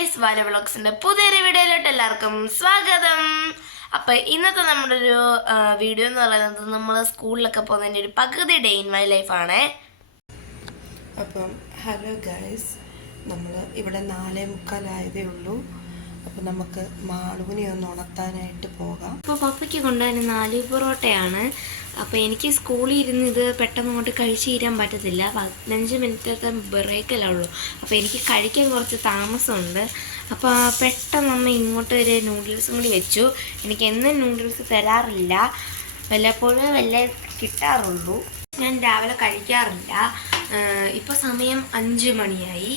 Guys, വാല വ്ളോഗ്സിന്റെ പുതിയൊരു വീഡിയോയിലോട്ട് എല്ലാവർക്കും സ്വാഗതം. അപ്പം ഇന്നത്തെ നമ്മുടെ ഒരു വീഡിയോ എന്ന് പറയുന്നത് നമ്മൾ സ്കൂളിലൊക്കെ പോകുന്നതിൻ്റെ ഒരു പകുതി ഡേ ഇൻ മൈ ലൈഫാണേ. അപ്പം ഹലോ ഗൈസ്, നമ്മൾ ഇവിടെ 4:45 ഉള്ളൂ. അപ്പം നമുക്ക് മാളുവിനെ ഒന്ന് ഉണർത്താനായിട്ട് പോകാം. അപ്പോൾ പപ്പയ്ക്ക് കൊണ്ടുവരുന്ന 4 പൊറോട്ടയാണ്. അപ്പോൾ എനിക്ക് സ്കൂളിൽ ഇരുന്ന് ഇത് പെട്ടെന്ന് അങ്ങോട്ട് കഴിച്ച് തീരാൻ പറ്റത്തില്ല. 15 മിനിറ്റത്തെ ബ്രേക്കല്ലേ ഉള്ളൂ. അപ്പോൾ എനിക്ക് കഴിക്കാൻ കുറച്ച് താമസമുണ്ട്. അപ്പോൾ പെട്ടെന്ന് അമ്മ ഇങ്ങോട്ട് ഒരു നൂഡിൽസും കൂടി വെച്ചു. എനിക്ക് എന്നും നൂഡിൽസ് തരാറില്ല, വല്ലപ്പോഴും വല്ല കിട്ടാറുള്ളൂ. ഞാൻ രാവിലെ കഴിക്കാറില്ല. ഇപ്പോൾ സമയം 5 മണിയായി.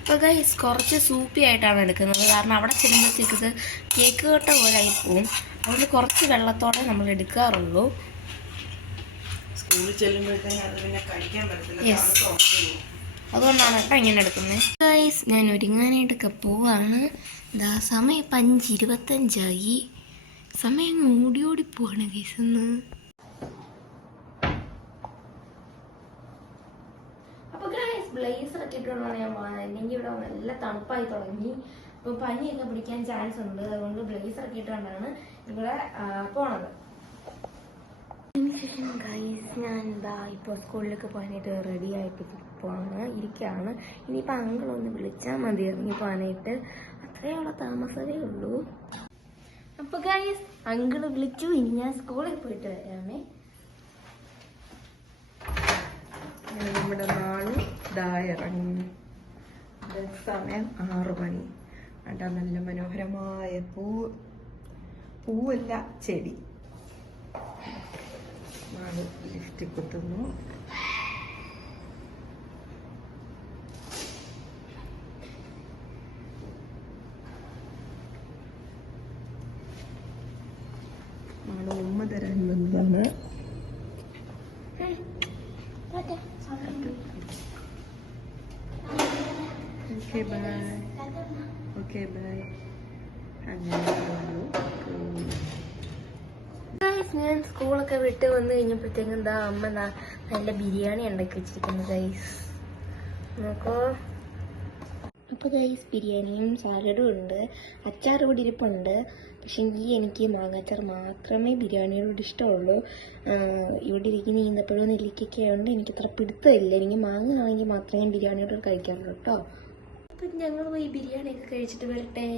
അപ്പോൾ ഗൈസ്, കുറച്ച് സൂപ്പി ആയിട്ടാണ് എടുക്കുന്നത്. കാരണം അവിടെ ചെല്ലുമ്പോഴത്തേക്ക് ഇത് കേക്ക് കട്ട പോലെ ആയി പോവും. അതുകൊണ്ട് കുറച്ച് വെള്ളത്തോടെ നമ്മൾ എടുക്കാറുള്ളൂ. സ്കൂളിൽ ചെല്ലുമ്പോഴത്തേക്കും യെസ്, അതുകൊണ്ടാണ് കേട്ടോ ഇങ്ങനെ എടുക്കുന്നത്. ഗൈസ്, ഞാൻ ഒരുങ്ങാനായിട്ടൊക്കെ പോവാണ്. എന്താ സമയം 5:25. സമയം ഓടി ഓടി പോവാണ് ഗൈസ്. ഒന്ന് ബ്ലേസർ ഒക്കെ ഇട്ടുകൊണ്ടാണ് ഞാൻ പോകുന്നത്. അല്ലെങ്കിൽ ഇവിടെ നല്ല തണുപ്പായി തുടങ്ങി. അപ്പോൾ പനിയൊക്കെ പിടിക്കാൻ ചാൻസ് ഉണ്ട്. അതുകൊണ്ട് ബ്ലേസർ ഒക്കെ ഇട്ടുകൊണ്ടാണ് ഇവിടെ പോണത്. അതിനുശേഷം ഗൈസ്, ഞാൻ എന്താ ഇപ്പോൾ സ്കൂളിലേക്ക് പോകാനായിട്ട് റെഡി ആയിട്ട് ഇരിക്കുകയാണ്. ഇനിയിപ്പോൾ അങ്കിളൊന്ന് വിളിച്ചാൽ മതി ഇറങ്ങി പോകാനായിട്ട്. അത്രയുള്ള താമസമേ ഉള്ളൂ. അപ്പോൾ ഗൈസ്, അങ്കിള് വിളിച്ചു. ഇനി ഞാൻ സ്കൂളിൽ പോയിട്ട് വരാമേ. നമ്മുടെ നാള് ഇറങ്ങി. സമയം 6 മണി. അണ്ട നല്ല മനോഹരമായ പൂവല്ല ചെടി. നാള് ലിഫ്റ്റ് കുത്തുന്നു. നാളെ ഉമ്മ തരാൻ വന്നതാണ്. Okay bye. Okay bye. ഞാൻ സ്കൂളൊക്കെ വിട്ട് വന്ന് കഴിഞ്ഞപ്പോഴത്തേക്കും എന്താ അമ്മ നല്ല ബിരിയാണി ഉണ്ടാക്കി വെച്ചിരിക്കുന്നു ഗൈസ്. നോക്കോ. അപ്പോൾ ഗൈസ്, ബിരിയാണിയും സാലഡും ഉണ്ട്, അച്ചാർ കൂടി ഇരിപ്പുണ്ട്. പക്ഷെ എനിക്ക് മാങ്ങാച്ചാർ മാത്രമേ ബിരിയാണിയോട് ഇഷ്ടമുള്ളൂ. ഇവിടെ ഇരിക്കുന്ന ഈന്തപ്പഴവും നെല്ലിക്കൊക്കെ ആയതുകൊണ്ട് എനിക്ക് അത്ര പിടുത്തമില്ല. എനിക്ക് മാങ്ങ ആണെങ്കിൽ മാത്രമേ ഞാൻ ബിരിയാണിയോട് കഴിക്കാറുള്ളൂ കേട്ടോ. അപ്പം ഞങ്ങൾ പോയി ബിരിയാണിയൊക്കെ കഴിച്ചിട്ട് വരട്ടെ.